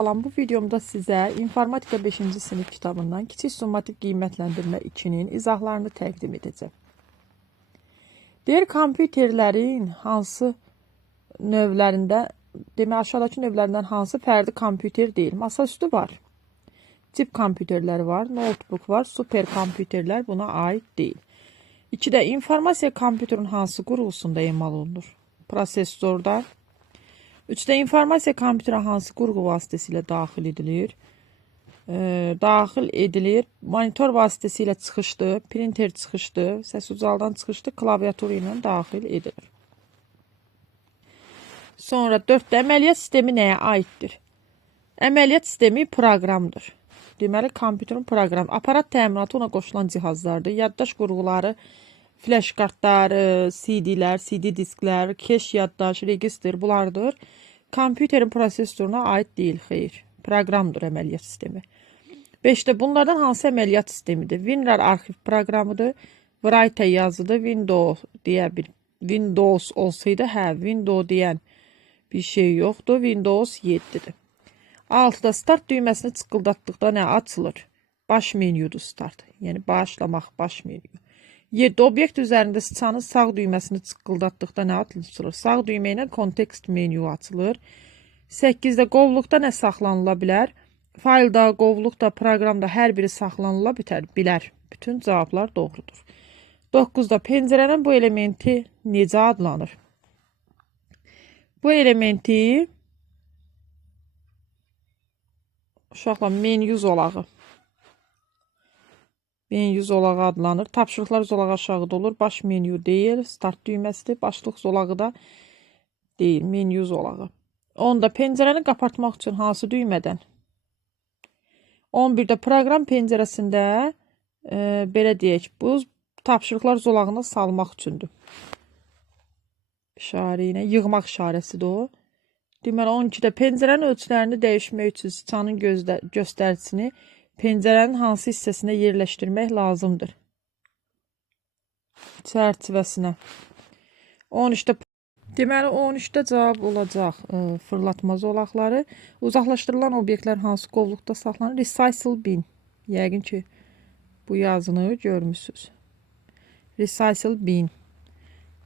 Salam, bu videomda sizə İnformatika 5-ci sinif kitabından kiçik summativ qiymətləndirmə 2-nin izahlarını təqdim edəcəm. Deyir, kompüterlərin hansı növlərində, demək aşağıdakı növlərindən hansı fərdi kompüter deyil? Masaüstü var, cip kompüterləri var, notebook var, super kompüterlər buna aid deyil. 2-də informasiya kompüterin hansı qurğusunda emal olunur? Prosesorda. 3-də informasiya kompüterə hansı qurğu vasitəsilə daxil edilir? Daxil edilir. Monitor vasitəsilə çıxışdı, printer çıxışdı, səs ucaldan çıxışdı, klaviatura ilə daxil edilir. Sonra 4-də əməliyyat sistemi nəyə aiddir? Əməliyyat sistemi proqramdır. Deməli, kompüterin proqramı. Aparat təminatı ona qoşulan cihazlardır. Yaddaş qurğuları, flash kartları, CD-lər, CD disklər, keş yaddaş, registr bunlardır. Kompüterin prosesoruna aid deyil, xeyr. Proqramdır əməliyyat sistemi. 5-də bunlardan hansı əməliyyat sistemidir? WinRAR arxiv proqramıdır. Write yazıdır. Windows olsaydı, Windows deyən bir şey yoxdur. Windows 7-dir. 6-da start düyməsini çıqqıldatdıqda nə açılır? Baş menyudur start. Yəni başlamaq, baş menyu. 7. Obyekt üzərində sıçanın sağ düyməsini çıqqıldatdıqda nə açılır? Sağ düymə ilə kontekst menyu açılır. 8-də qovluqda nə saxlanıla bilər? Faylda, qovluqda, proqramda hər biri saxlanıla bilər. Bütün cavablar doğrudur. 9-da pəncərənin bu elementi necə adlanır? Bu elementi uşaqlar menyu zolağı. Menyu zolağı adlanır. Tapşırıqlar zolağı aşağıda olur. Baş menyu deyil. Start düyməsidir. Başlıq zolağı da deyil. Menyu zolağı. 10-da pəncərəni qapartmaq üçün hansı düymədən? 11-də proqram pəncərəsində belə deyək, bu tapşırıqlar zolağına salmaq üçündür. İşarə ilə yığmaq işarəsidir o. Deməli, 12-də pəncərənin ölçülərini dəyişmək üçün sıçanın göstəricisini pəncərənin hansı hissəsinə yerləşdirmək lazımdır? Çərçivəsinə. 13-də deməli, 13-də cavab olacaq fırlatma zolaqları. Uzaqlaşdırılan obyektlər hansı qovluqda saxlanır? Recycle bin. Yəqin ki, bu yazını görmüsünüz. Recycle bin.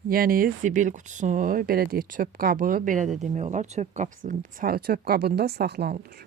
Yəni, zibil qutusu, belə deyək, çöp qabı, belə də demək olar, çöp qabında saxlanılır.